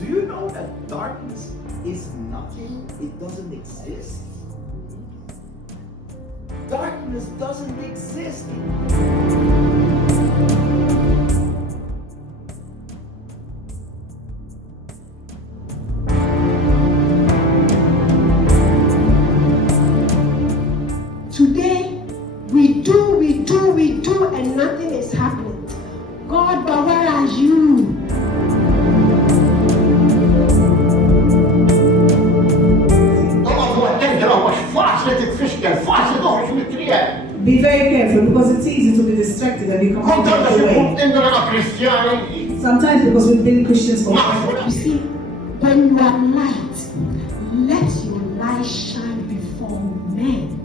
Do you know that darkness is nothing? It doesn't exist. Darkness doesn't exist. Today, we do, and nothing is happening. God, but where are you? Be very careful because it's easy to be distracted and become away. Sometimes because we've been Christians for a while. You see, when you are light, let your light shine before men.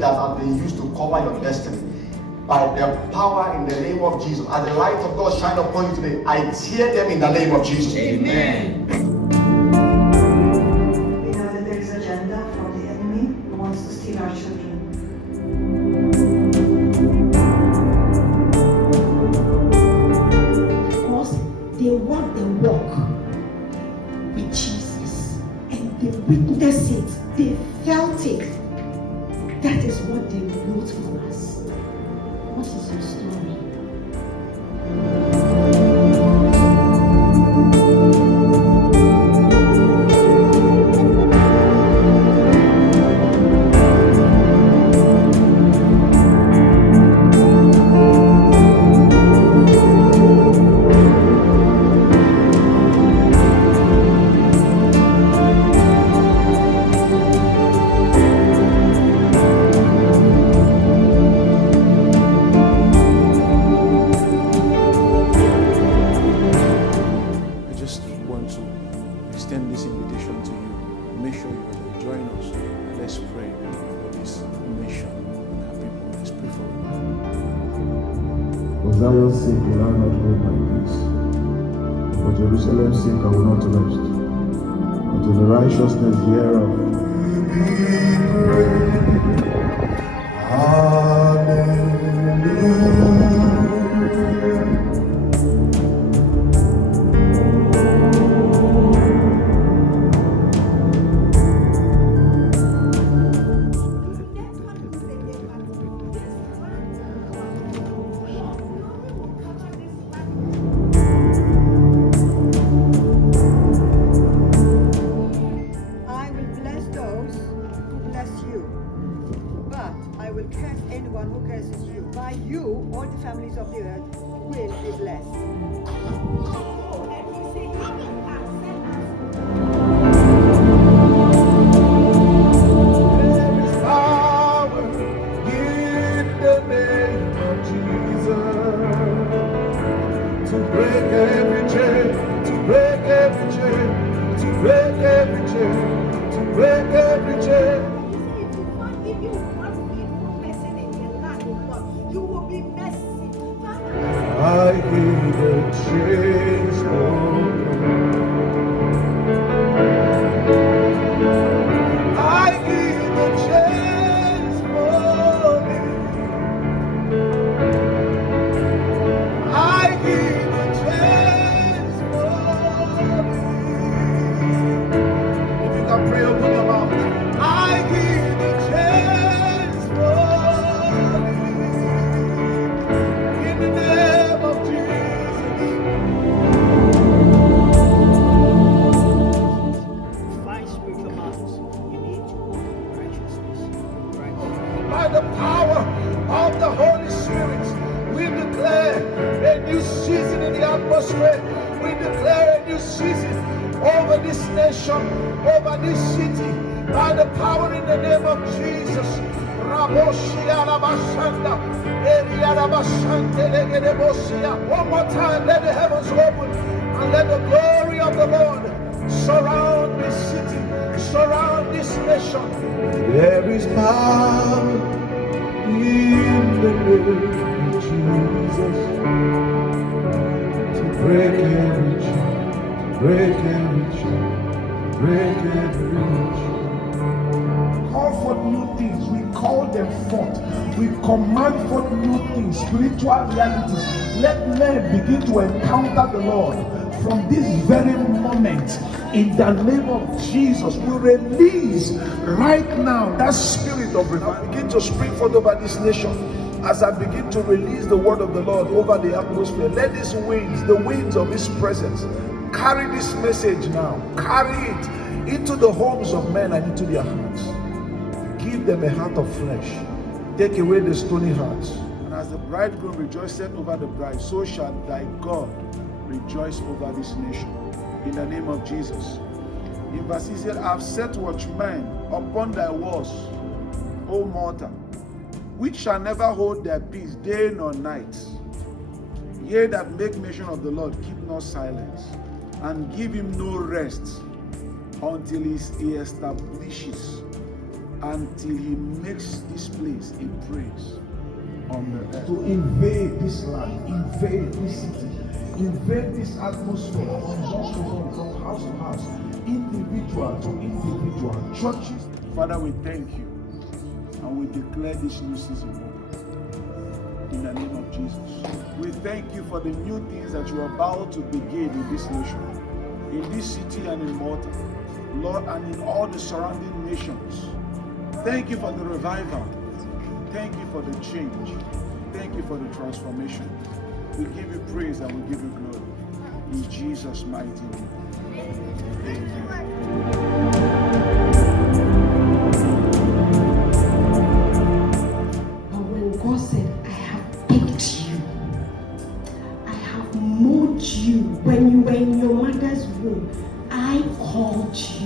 That have been used to cover your destiny. By the power in the name of Jesus, as the light of God shine upon you today, I tear them in the name of Jesus. Amen. We know that there is an agenda from the enemy who wants to steal our children. Because they walk the walk with Jesus, and they witnessed it, they felt it. That is what they wrote for us. What is your story? extend this invitation to you. Make sure you join us and let's pray for this nation and our people. Let's pray for it. For Zion's sake will I not hold my peace. For Jerusalem's sake I will not rest. Until the righteousness hereof. I will curse anyone who curses you. By you, all the families of the earth will be blessed. There is power in the name of Jesus to break every chain, to break every chain, to break every chain, to break every chain. I hear the chains broken. I hear the chains falling. I hear the chains falling. If you can pray, open your mouth. I hear the chains falling. In the name of Jesus. Find spiritual matters. You need to walk in righteousness. Right. By the power of the Holy Spirit, we declare a new season in the atmosphere. We declare a new season over this nation, over this city, by the power in the name of Jesus. One more time, let the heavens open and let the glory of the Lord surround this city, surround this nation. There is power in the name of Jesus. Jesus, to break every chain, to break every chain, to break every chain. Call for new things. We call them forth. We command forth new things, spiritual realities. Let men begin to encounter the Lord from this very moment. In the name of Jesus, we release right now that spirit of revival. Begin to spring forth over this nation. As I begin to release the word of the Lord over the atmosphere, let these winds, the winds of His presence, carry this message now. Carry it into the homes of men and into their hearts. Give them a heart of flesh. Take away the stony hearts. And as the bridegroom rejoiceth over the bride, so shall thy God rejoice over this nation. In the name of Jesus. In verse 6, I have set watchmen upon thy walls, O mortal, which shall never hold their peace day nor night. Ye that make mention of the Lord, keep not silence, and give him no rest until he establishes, until he makes this place a praise on the earth. To invade this land, invade this city, invade this atmosphere from zone to zone, from house to house, individual to individual, churches. Father, we thank you and we declare this new season open in the name of Jesus. We thank you for the new things that you are about to begin in this nation, in this city and in Malta, Lord, and in all the surrounding nations. Thank you for the revival. Thank you for the change. Thank you for the transformation. We give you praise and we give you glory. In Jesus' mighty name. Amen. But when God said, I have picked you, I have moved you, when you were in your mother's womb, I called you.